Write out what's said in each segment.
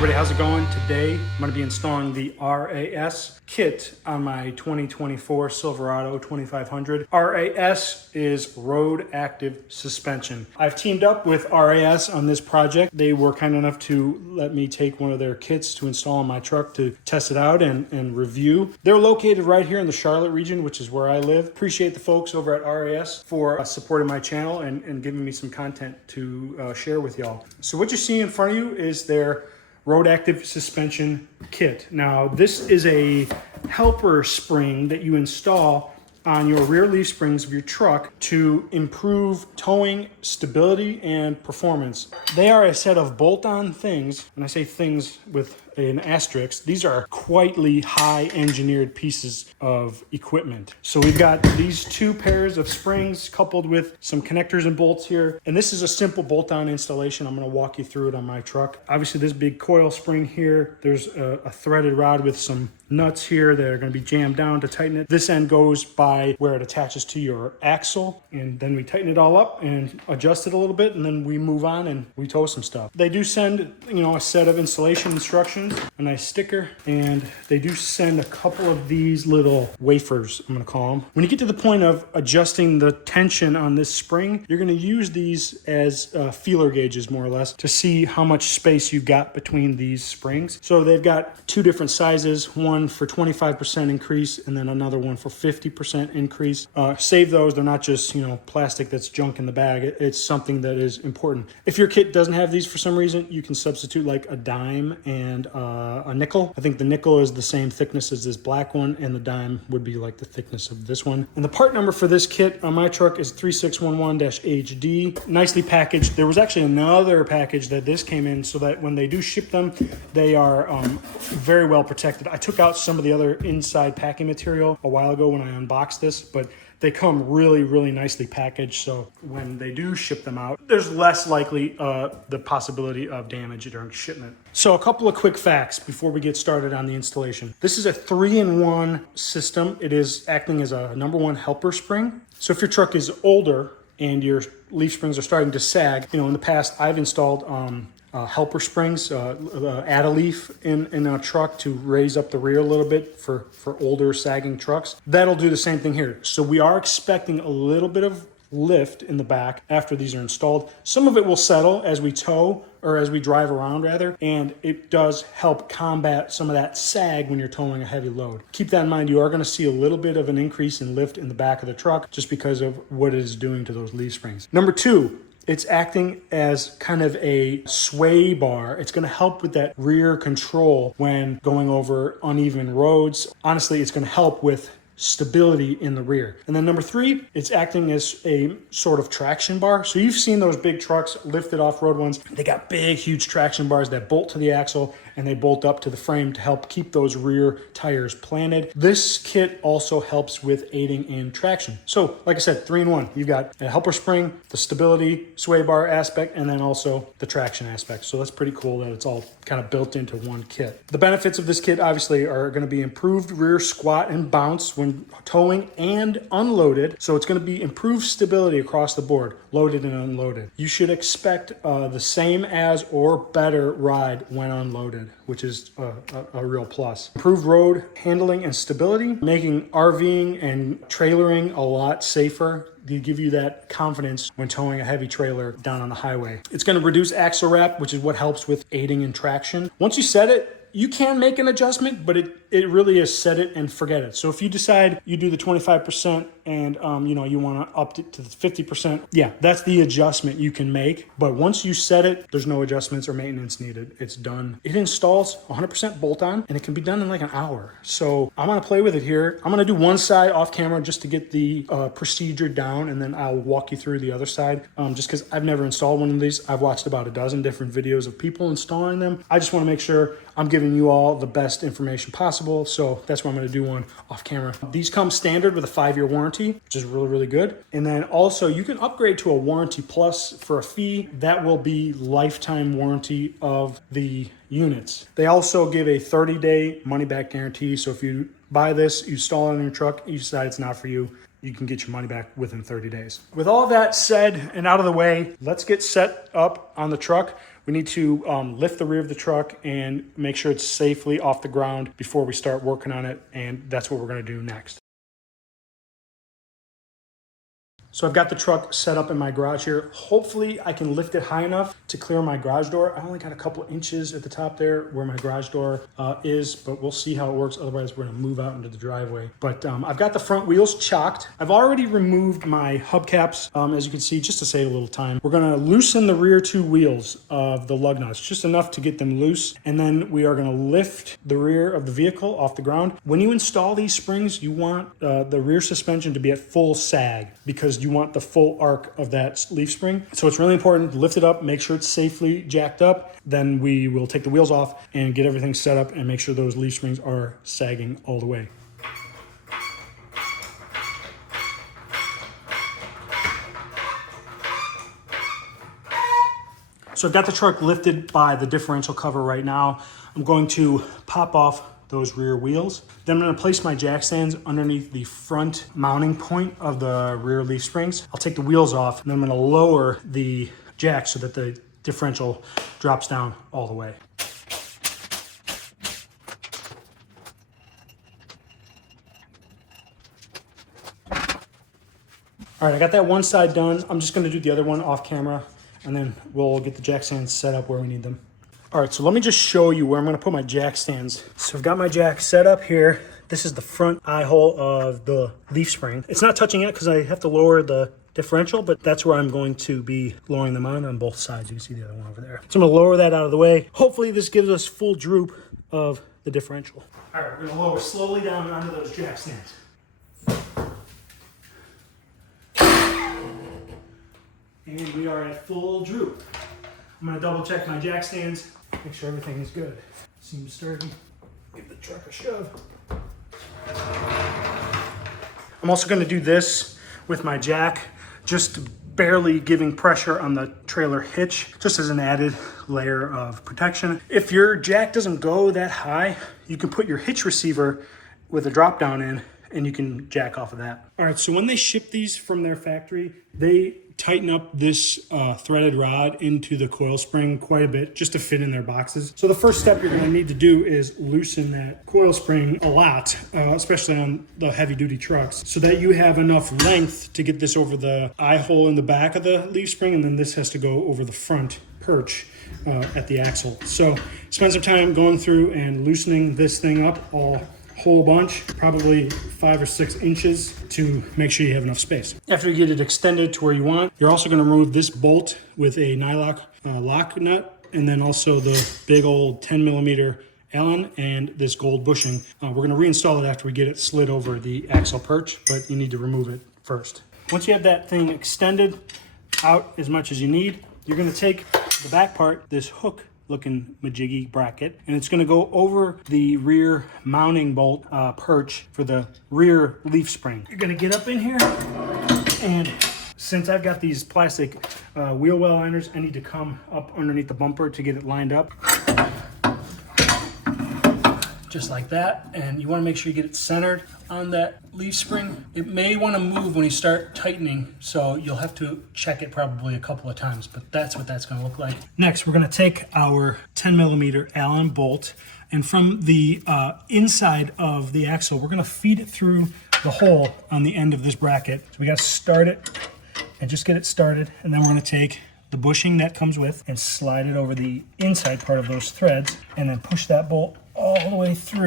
everybody, how's it going? Today I'm going to be installing the RAS kit on my 2024 Silverado 2500. RAS is RoadActive suspension. I've teamed up with RAS on this project. They were kind enough to let me take one of their kits to install on my truck to test it out and review. They're located right here in the Charlotte region, which is where I live. Appreciate the folks over at RAS for supporting my channel and giving me some content to share with y'all. So what you see in front of you is their RoadActive suspension kit. Now, this is a helper spring that you install on your rear leaf springs of your truck to improve towing, stability, and performance. They are a set of bolt-on things, and I say things with an asterisk. These are quitely high engineered pieces of equipment. So we've got these two pairs of springs coupled with some connectors and bolts here. And this is a simple bolt-on installation. I'm going to walk you through it on my truck. Obviously this big coil spring here, there's a threaded rod with some nuts here that are going to be jammed down to tighten it. This end goes by where it attaches to your axle, and then we tighten it all up and adjust it a little bit, and then we move on and we tow some stuff. They do send, a set of installation instructions, a nice sticker, and they do send a couple of these little wafers, I'm going to call them. When you get to the point of adjusting the tension on this spring, you're going to use these as feeler gauges, more or less, to see how much space you've got between these springs. So they've got two different sizes, one for 25% increase and then another one for 50% increase. Save those. They're not just, plastic that's junk in the bag. It's something that is important. If your kit doesn't have these for some reason, you can substitute like a dime and a nickel. I think the nickel is the same thickness as this black one, and the dime would be like the thickness of this one. And the part number for this kit on my truck is 3611-HD. Nicely packaged. There was actually another package that this came in so that when they do ship them, they are very well protected. I took out some of the other inside packing material a while ago when I unboxed this, but they come really, really nicely packaged. So when they do ship them out, there's less likely the possibility of damage during shipment. So a couple of quick facts before we get started on the installation. This is a 3-in-1 system. It is acting as a number one helper spring. So if your truck is older and your leaf springs are starting to sag, in the past I've installed helper springs, add a leaf in a truck to raise up the rear a little bit for older sagging trucks. That'll do the same thing here. So we are expecting a little bit of lift in the back after these are installed. Some of it will settle as we tow, or as we drive around rather, and it does help combat some of that sag when you're towing a heavy load. Keep that in mind. You are going to see a little bit of an increase in lift in the back of the truck just because of what it is doing to those leaf springs. Number two, it's acting as kind of a sway bar. It's going to help with that rear control when going over uneven roads. Honestly, it's going to help with stability in the rear. And then number three, it's acting as a sort of traction bar. So you've seen those big trucks, lifted off-road ones. They got big, huge traction bars that bolt to the axle and they bolt up to the frame to help keep those rear tires planted. This kit also helps with aiding in traction. So like I said, 3-in-1. You've got a helper spring, the stability, sway bar aspect, and then also the traction aspect. So that's pretty cool that it's all kind of built into one kit. The benefits of this kit obviously are going to be improved rear squat and bounce when towing and unloaded. So it's going to be improved stability across the board, loaded and unloaded. You should expect the same as or better ride when unloaded, which is a real plus. Improved road handling and stability, making RVing and trailering a lot safer. To give you that confidence when towing a heavy trailer down on the highway. It's going to reduce axle wrap, which is what helps with aiding in traction. Once you set it, you can make an adjustment, but it really is set it and forget it. So if you decide you do the 25% and you want to up it to the 50%, yeah, that's the adjustment you can make. But once you set it, there's no adjustments or maintenance needed. It's done. It installs 100% bolt-on, and it can be done in like an hour. So I'm going to play with it here. I'm going to do one side off camera just to get the procedure down, and then I'll walk you through the other side. Just because I've never installed one of these. I've watched about a dozen different videos of people installing them. I just want to make sure I'm giving you all the best information possible. So that's why I'm going to do one off camera. These come standard with a 5-year warranty, which is really, really good. And then also you can upgrade to a warranty plus for a fee. That will be lifetime warranty of the units. They also give a 30-day money back guarantee. So if you buy this, you install it on your truck, you decide it's not for you, you can get your money back within 30 days. With all that said and out of the way, let's get set up on the truck. We need to lift the rear of the truck and make sure it's safely off the ground before we start working on it, and that's what we're gonna do next. So I've got the truck set up in my garage here. Hopefully I can lift it high enough to clear my garage door. I only got a couple inches at the top there where my garage door is, but we'll see how it works. Otherwise we're gonna move out into the driveway. But I've got the front wheels chocked. I've already removed my hubcaps, as you can see, just to save a little time. We're gonna loosen the rear two wheels of the lug nuts, just enough to get them loose. And then we are gonna lift the rear of the vehicle off the ground. When you install these springs, you want the rear suspension to be at full sag, because you want the full arc of that leaf spring. So it's really important to lift it up, make sure it's safely jacked up. Then we will take the wheels off and get everything set up and make sure those leaf springs are sagging all the way. So I've got the truck lifted by the differential cover right now. I'm going to pop off those rear wheels. Then I'm gonna place my jack stands underneath the front mounting point of the rear leaf springs. I'll take the wheels off, and then I'm gonna lower the jack so that the differential drops down all the way. All right, I got that one side done. I'm just gonna do the other one off camera, and then we'll get the jack stands set up where we need them. All right, so let me just show you where I'm gonna put my jack stands. So I've got my jack set up here. This is the front eye hole of the leaf spring. It's not touching it because I have to lower the differential, but that's where I'm going to be lowering them on both sides. You can see the other one over there. So I'm gonna lower that out of the way. Hopefully this gives us full droop of the differential. All right, we're gonna lower slowly down onto those jack stands. And we are at full droop. I'm gonna double check my jack stands, make sure everything is good. Seems sturdy. Give the truck a shove. I'm also gonna do this with my jack, just barely giving pressure on the trailer hitch, just as an added layer of protection. If your jack doesn't go that high, you can put your hitch receiver with a drop down in, and you can jack off of that. All right, so when they ship these from their factory, they tighten up this threaded rod into the coil spring quite a bit just to fit in their boxes. So the first step you're gonna need to do is loosen that coil spring a lot, especially on the heavy duty trucks, so that you have enough length to get this over the eye hole in the back of the leaf spring, and then this has to go over the front perch at the axle. So spend some time going through and loosening this thing up whole bunch, probably 5 or 6 inches, to make sure you have enough space. After you get it extended to where you want, you're also gonna remove this bolt with a nylock lock nut, and then also the big old 10mm Allen and this gold bushing. We're gonna reinstall it after we get it slid over the axle perch, but you need to remove it first. Once you have that thing extended out as much as you need, you're gonna take the back part, this hook looking majiggy bracket, and it's going to go over the rear mounting bolt perch for the rear leaf spring. You're going to get up in here, and since I've got these plastic wheel well liners, I need to come up underneath the bumper to get it lined up. Just like that, and you want to make sure you get it centered on that leaf spring. It may want to move when you start tightening, so you'll have to check it probably a couple of times, but that's what that's going to look like. Next, we're going to take our 10mm Allen bolt, and from the inside of the axle, we're going to feed it through the hole on the end of this bracket. So we got to start it and just get it started, and then we're going to take the bushing that comes with and slide it over the inside part of those threads, and then push that bolt all the way through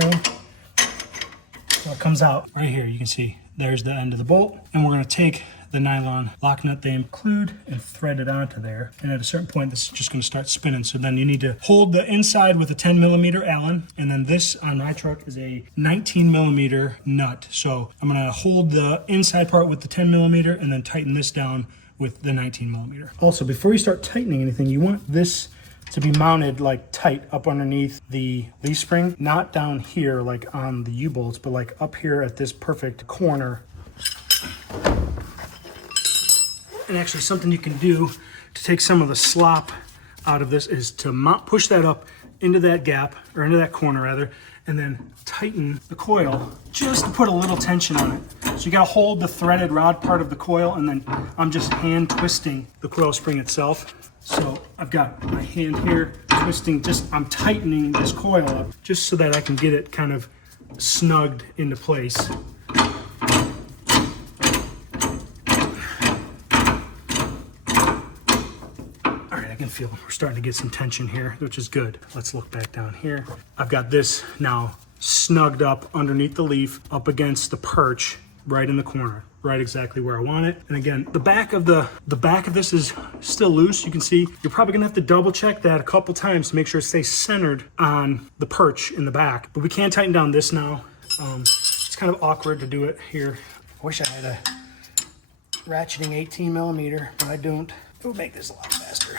so it comes out. Right here you can see there's the end of the bolt, and we're going to take the nylon lock nut they include and thread it onto there, and at a certain point this is just going to start spinning. So then you need to hold the inside with a 10mm Allen, and then this on my truck is a 19mm nut. So I'm going to hold the inside part with the 10mm and then tighten this down with the 19mm. Also, before you start tightening anything, you want this to be mounted like tight up underneath the leaf spring, not down here like on the U-bolts, but like up here at this perfect corner. And actually something you can do to take some of the slop out of this is to push that up into that gap, or into that corner rather, and then tighten the coil just to put a little tension on it. So you gotta hold the threaded rod part of the coil, and then I'm just hand twisting the coil spring itself. So I've got my hand here twisting, I'm tightening this coil up just so that I can get it kind of snugged into place. I can feel we're starting to get some tension here, which is good. Let's look back down here. I've got this now snugged up underneath the leaf, up against the perch, right in the corner, right exactly where I want it. And again, the back of this is still loose. You can see you're probably gonna have to double check that a couple times to make sure it stays centered on the perch in the back. But we can tighten down this now. It's kind of awkward to do it here. I wish I had a ratcheting 18mm, but I don't. It would make this a lot faster.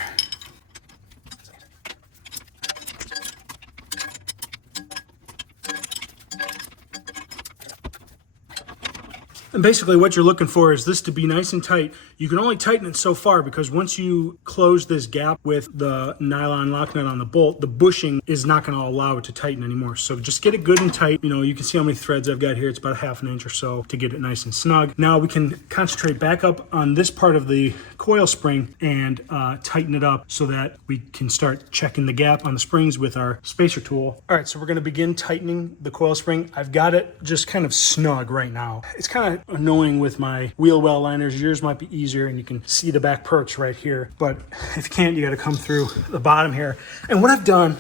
And basically what you're looking for is this to be nice and tight. You can only tighten it so far because once you close this gap with the nylon lock nut on the bolt, the bushing is not going to allow it to tighten anymore. So just get it good and tight. You know, you can see how many threads I've got here. It's about 1/2 inch or so to get it nice and snug. Now we can concentrate back up on this part of the coil spring and tighten it up so that we can start checking the gap on the springs with our spacer tool. All right, so we're going to begin tightening the coil spring. I've got it just kind of snug right now. It's kind of annoying with my wheel well liners. Yours might be easier and you can see the back perch right here, but if you can't, you got to come through the bottom here. And what I've done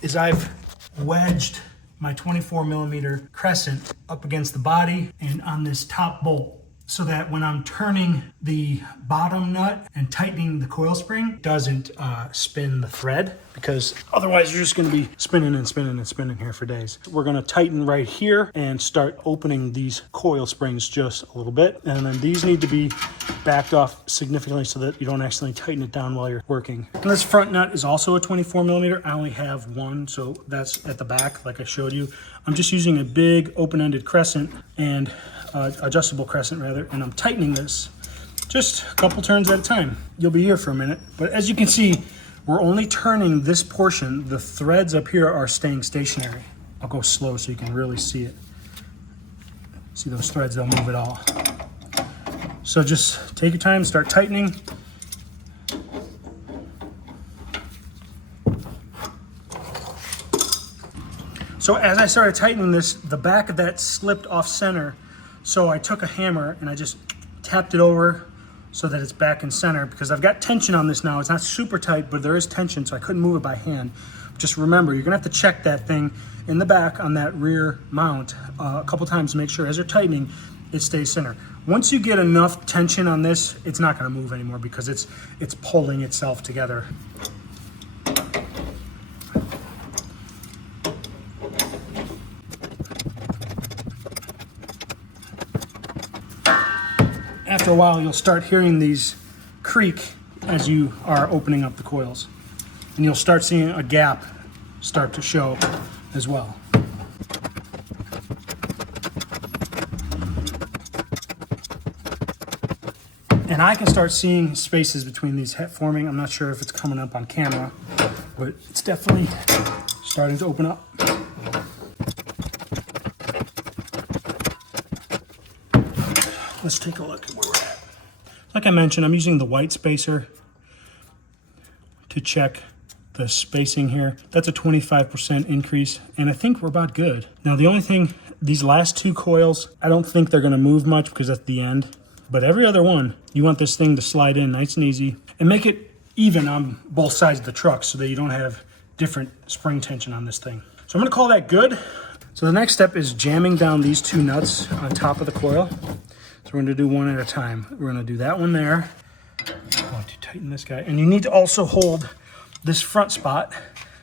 is I've wedged my 24mm crescent up against the body and on this top bolt, so that when I'm turning the bottom nut and tightening the coil spring, it doesn't spin the thread, because otherwise you're just going to be spinning and spinning and spinning here for days. We're going to tighten right here and start opening these coil springs just a little bit. And then these need to be backed off significantly so that you don't accidentally tighten it down while you're working. And this front nut is also a 24mm. I only have one, so that's at the back like I showed you. I'm just using a big open-ended crescent and adjustable crescent rather, and I'm tightening this just a couple turns at a time. You'll be here for a minute, but as you can see, we're only turning this portion. The threads up here are staying stationary. I'll go slow so you can really see it. See those threads, they'll move at all. So just take your time, start tightening. So as I started tightening this, the back of that slipped off center. So I took a hammer and I just tapped it over so that it's back in center, because I've got tension on this now. It's not super tight, but there is tension, so I couldn't move it by hand. Just remember, you're gonna have to check that thing in the back on that rear mount a couple times to make sure as you're tightening, it stays center. Once you get enough tension on this, it's not gonna move anymore because it's pulling itself together. After a while, you'll start hearing these creak as you are opening up the coils. And you'll start seeing a gap start to show as well. And I can start seeing spaces between these forming. I'm not sure if it's coming up on camera, but it's definitely starting to open up. Let's take a look at where we're at. Like I mentioned, I'm using the white spacer to check the spacing here. That's a 25% increase, and I think we're about good. Now, the only thing, these last two coils, I don't think they're gonna move much because that's the end, but every other one, you want this thing to slide in nice and easy and make it even on both sides of the truck so that you don't have different spring tension on this thing. So I'm gonna call that good. So the next step is jamming down these two nuts on top of the coil. So we're gonna do one at a time. We're gonna do that one there. I want to tighten this guy. And you need to also hold this front spot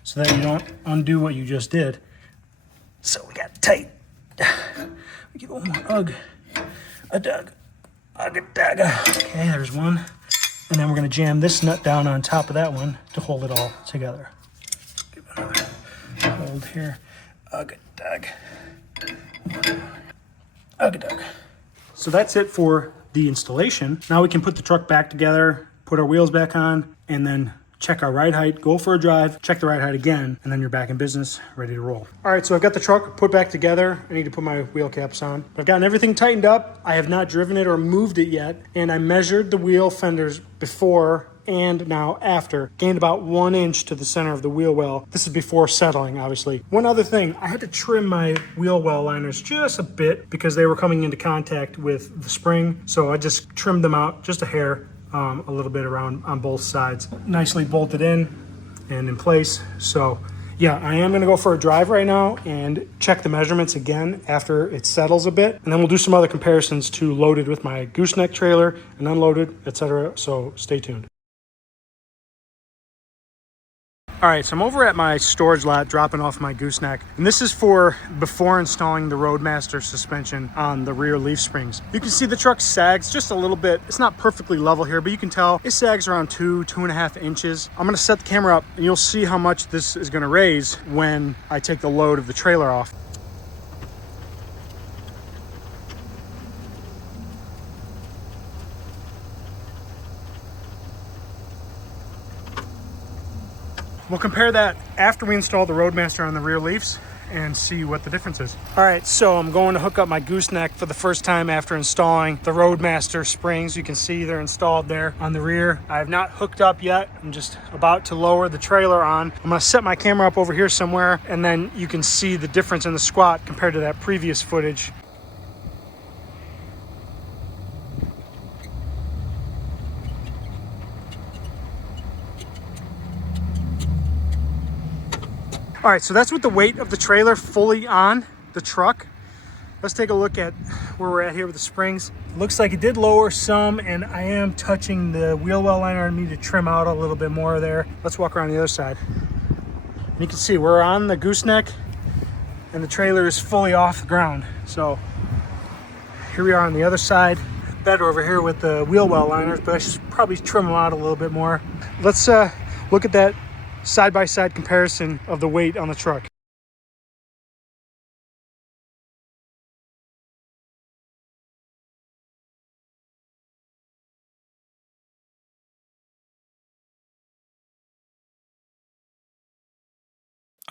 so that you don't undo what you just did. So we got tight. We give it one more ugh, a dug, ugh, a dug. Okay, there's one. And then we're gonna jam this nut down on top of that one to hold it all together. Give it another hold here. Ugh, a dug. Ugh, a dug. So that's it for the installation. Now we can put the truck back together, put our wheels back on, and then check our ride height, go for a drive, check the ride height again, and then you're back in business, ready to roll. All right, so I've got the truck put back together. I need to put my wheel caps on. I've gotten everything tightened up. I have not driven it or moved it yet, and I measured the wheel fenders before and now after. Gained about 1 inch to the center of the wheel well. This is before settling, obviously. One other thing, I had to trim my wheel well liners just a bit because they were coming into contact with the spring. So I just trimmed them out just a hair, a little bit around on both sides. Nicely bolted in and in place. So yeah, I am gonna go for a drive right now and check the measurements again after it settles a bit. And then we'll do some other comparisons to loaded with my gooseneck trailer and unloaded, etc. So stay tuned. All right, so I'm over at my storage lot dropping off my gooseneck, and this is for before installing the Roadmaster suspension on the rear leaf springs. You can see the truck sags just a little bit. It's not perfectly level here, but you can tell it sags around 2.5 inches. I'm gonna set the camera up and you'll see how much this is gonna raise when I take the load of the trailer off. We'll compare that after we install the Roadmaster on the rear leaves and see what the difference is. All right, so I'm going to hook up my gooseneck for the first time after installing the Roadmaster springs. You can see they're installed there on the rear. I have not hooked up yet. I'm just about to lower the trailer on. I'm gonna set my camera up over here somewhere, and then you can see the difference in the squat compared to that previous footage. All right, so that's with the weight of the trailer fully on the truck. Let's take a look at where we're at here with the springs. Looks like it did lower some, and I am touching the wheel well liner. I need to trim out a little bit more there. Let's walk around the other side. And you can see we're on the gooseneck and the trailer is fully off the ground. So here we are on the other side. Better over here with the wheel well liners, but I should probably trim them out a little bit more. Let's look at that side-by-side comparison of the weight on the truck.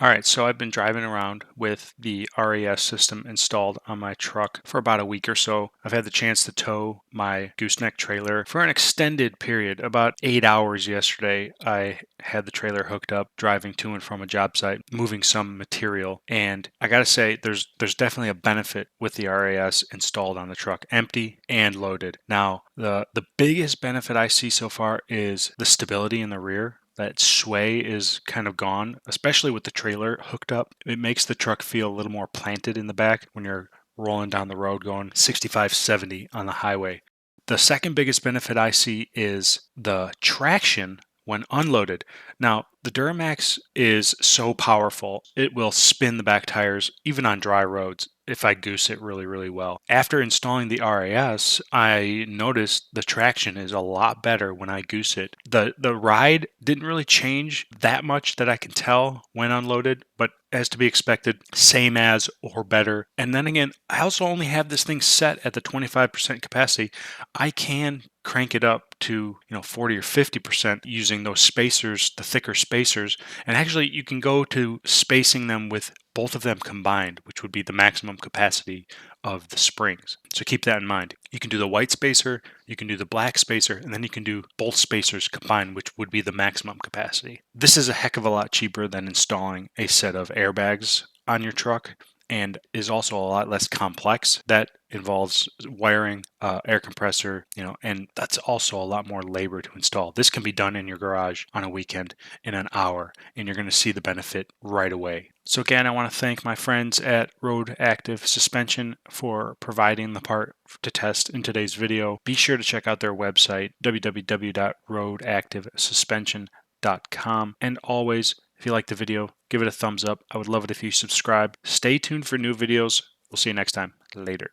All right, so I've been driving around with the RAS system installed on my truck for about a week or so. I've had the chance to tow my gooseneck trailer for an extended period, about 8 hours yesterday. I had the trailer hooked up, driving to and from a job site, moving some material. And I gotta say, there's definitely a benefit with the RAS installed on the truck, empty and loaded. Now, the biggest benefit I see so far is the stability in the rear. That sway is kind of gone, especially with the trailer hooked up. It makes the truck feel a little more planted in the back when you're rolling down the road going 65, 70 on the highway. The second biggest benefit I see is the traction when unloaded. Now, the Duramax is so powerful, it will spin the back tires even on dry roads if I goose it really, really well. After installing the RAS, I noticed the traction is a lot better when I goose it. The ride didn't really change that much that I can tell when unloaded, but as to be expected, same as or better. And then again, I also only have this thing set at the 25% capacity. I can crank it up to 40 or 50% using those spacers, the thicker spacers. And actually you can go to spacing them with both of them combined, which would be the maximum capacity of the springs. So keep that in mind. You can do the white spacer, you can do the black spacer, and then you can do both spacers combined, which would be the maximum capacity. This is a heck of a lot cheaper than installing a set of airbags on your truck, and is also a lot less complex. That involves wiring, air compressor, and that's also a lot more labor to install. This can be done in your garage on a weekend in an hour, and you're going to see the benefit right away. So again, I want to thank my friends at RoadActive Suspension for providing the part to test in today's video. Be sure to check out their website, www.roadactivesuspension.com. And always, if you like the video, give it a thumbs up. I would love it if you subscribe. Stay tuned for new videos. We'll see you next time. Later.